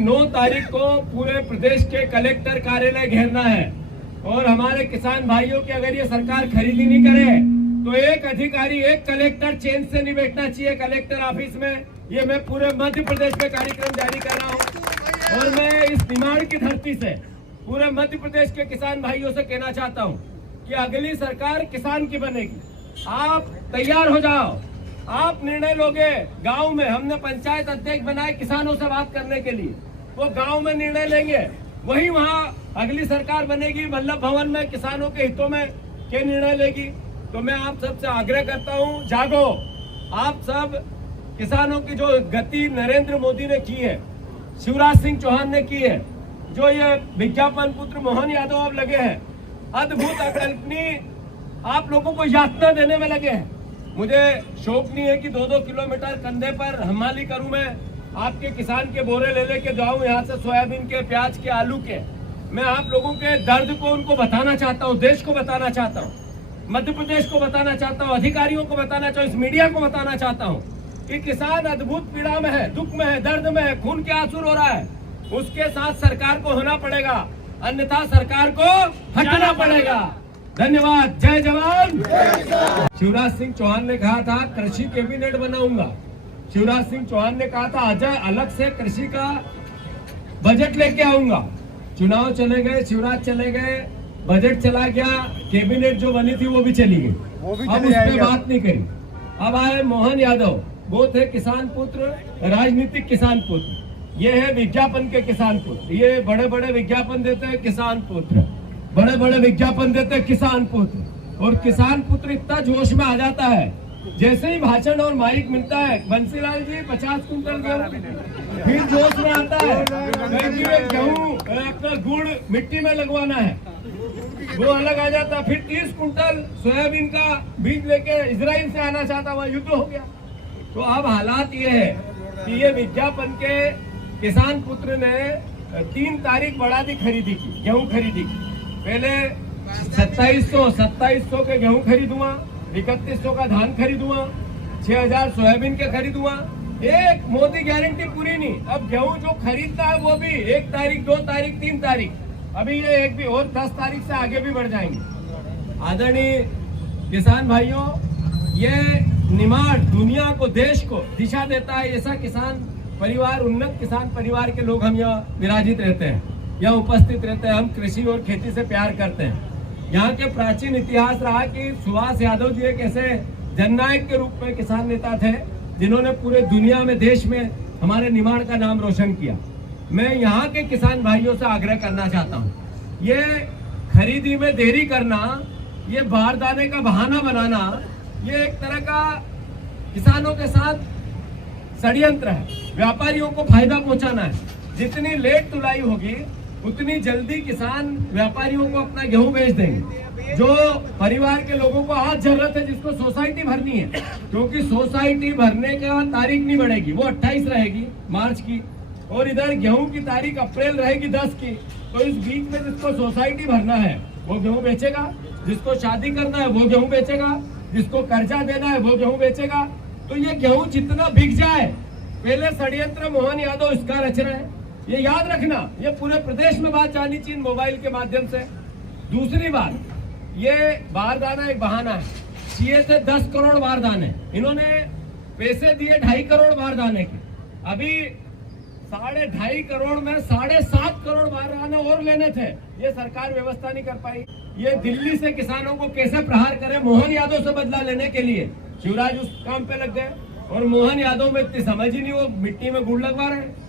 9 तारीख को पूरे प्रदेश के कलेक्टर कार्यालय घेरना है और हमारे किसान भाइयों की अगर ये सरकार खरीदी नहीं करे तो एक अधिकारी, एक कलेक्टर चेंज से नहीं बैठना चाहिए कलेक्टर ऑफिस में। ये मैं पूरे मध्य प्रदेश में कार्यक्रम जारी कर रहा हूँ और मैं इस निमाड़ की धरती से पूरे मध्य प्रदेश के किसान भाइयों से कहना चाहता हूँ कि अगली सरकार किसान की बनेगी। आप तैयार हो जाओ, आप निर्णय लोगे। गांव में हमने पंचायत अध्यक्ष बनाए किसानों से बात करने के लिए, वो गांव में निर्णय लेंगे, वही वहां अगली सरकार बनेगी। वल्लभ भवन में किसानों के हितों में क्या निर्णय लेगी। तो मैं आप सबसे आग्रह करता हूं, जागो। आप सब किसानों की जो गति नरेंद्र मोदी ने की है, शिवराज सिंह चौहान ने की है, जो ये विज्ञापन पुत्र मोहन यादव अब लगे हैं, अद्भुत अकल्पनीय आप लोगों को यातना देने में लगे हैं। मुझे शौक नहीं है कि 2-2 किलोमीटर कंधे पर हमाली करूं, मैं आपके किसान के बोरे ले लेके जाऊं यहाँ से, सोयाबीन के, प्याज के, आलू के। मैं आप लोगों के दर्द को उनको बताना चाहता हूँ, देश को बताना चाहता हूँ, मध्य प्रदेश को बताना चाहता हूँ, अधिकारियों को बताना चाहता हूँ, इस मीडिया को बताना चाहता हूँ कि किसान अद्भुत पीड़ा में है, दुख में है, दर्द में है, खून के आंसू रो रहा है। उसके साथ सरकार को होना पड़ेगा, अन्यथा सरकार को हटना पड़ेगा। धन्यवाद। जय जवान। शिवराज सिंह चौहान ने कहा था कृषि कैबिनेट बनाऊंगा। शिवराज सिंह चौहान ने कहा था अजय अलग से कृषि का बजट लेके आऊंगा। चुनाव चले गए, शिवराज चले गए, बजट चला गया, कैबिनेट जो बनी थी वो भी चली गई, अब उस पर बात नहीं करी। अब आए मोहन यादव, वो थे किसान पुत्र, राजनीतिक किसान पुत्र, ये है विज्ञापन के किसान पुत्र। ये बड़े बड़े विज्ञापन देते हैं किसान पुत्र, बड़े बड़े विज्ञापन देते हैं किसान पुत्र। और किसान पुत्र इतना जोश में आ जाता है, जैसे ही भाषण और माइक मिलता है, बंसीलाल जी 50 कुंटल गेहूं, फिर जोश में आता है गेहूं अपना गुड़ मिट्टी में लगवाना है, वो अलग आ जाता। फिर 30 कुंटल सोयाबीन का बीज लेके इजराइल से आना चाहता, वह युद्ध हो गया। तो अब हालात ये है कि ये विज्ञापन के किसान पुत्र ने 3 तारीख बढ़ा दी खरीदी की, गेहूं खरीदी की। पहले 2700 के गेहूं खरीदूंगा, 3100 का धान खरीदूंगा, 6000 सोयाबीन के खरीदूंगा। एक मोदी गारंटी पूरी नहीं। अब गेहूं जो खरीदता है वो भी 1 तारीख, 2 तारीख, 3 तारीख, अभी ये एक भी और 10 तारीख से आगे भी बढ़ जाएंगे। आदरणीय किसान भाइयों, ये निमाड़ दुनिया को, देश को दिशा देता है। ऐसा किसान परिवार, उन्नत किसान परिवार के लोग हम यहाँ विराजित रहते हैं, यहाँ उपस्थित रहते हैं। हम कृषि और खेती से प्यार करते हैं। यहाँ के प्राचीन इतिहास रहा कि सुभाष यादव जी एक ऐसे जननायक के रूप में किसान नेता थे जिन्होंने पूरे दुनिया में, देश में हमारे निमाड़ का नाम रोशन किया। मैं यहाँ के किसान भाइयों से आग्रह करना चाहता हूँ, ये खरीदी में देरी करना, ये बारदाने का बहाना बनाना, ये एक तरह का किसानों के साथ षड्यंत्र है। व्यापारियों को फायदा पहुंचाना है। जितनी लेट तुलाई होगी उतनी जल्दी किसान व्यापारियों को अपना गेहूं बेच देंगे। जो परिवार के लोगों को आज जरूरत है, जिसको सोसाइटी भरनी है, क्योंकि सोसाइटी भरने का तारीख नहीं बढ़ेगी, वो 28 रहेगी मार्च की, और इधर गेहूं की तारीख अप्रैल रहेगी 10 की। तो इस बीच में जिसको सोसाइटी भरना है वो गेहूं बेचेगा, जिसको शादी करना है वो गेहूं बेचेगा, जिसको कर्जा देना है वो गेहूं बेचेगा। तो ये गेहूं जितना बिक जाए, पहले षड्यंत्र मोहन यादव इसका रच रहे हैं, ये याद रखना। ये पूरे प्रदेश में बात जानी चाहिए मोबाइल के माध्यम से। दूसरी बात, ये बारदाना एक बहाना है। सीए थे 10 करोड़ बारदाने, इन्होंने पैसे दिए 2.5 करोड़ बारदाने के। अभी 2.5 करोड़ में 7.5 करोड़ बारदाने और लेने थे, ये सरकार व्यवस्था नहीं कर पाई। ये दिल्ली से किसानों को कैसे प्रहार करे, मोहन यादव से बदला लेने के लिए शिवराज उस काम पे लग गए, और मोहन यादव में इतनी समझ ही नहीं, वो मिट्टी में गुड़ लगवा रहे हैं।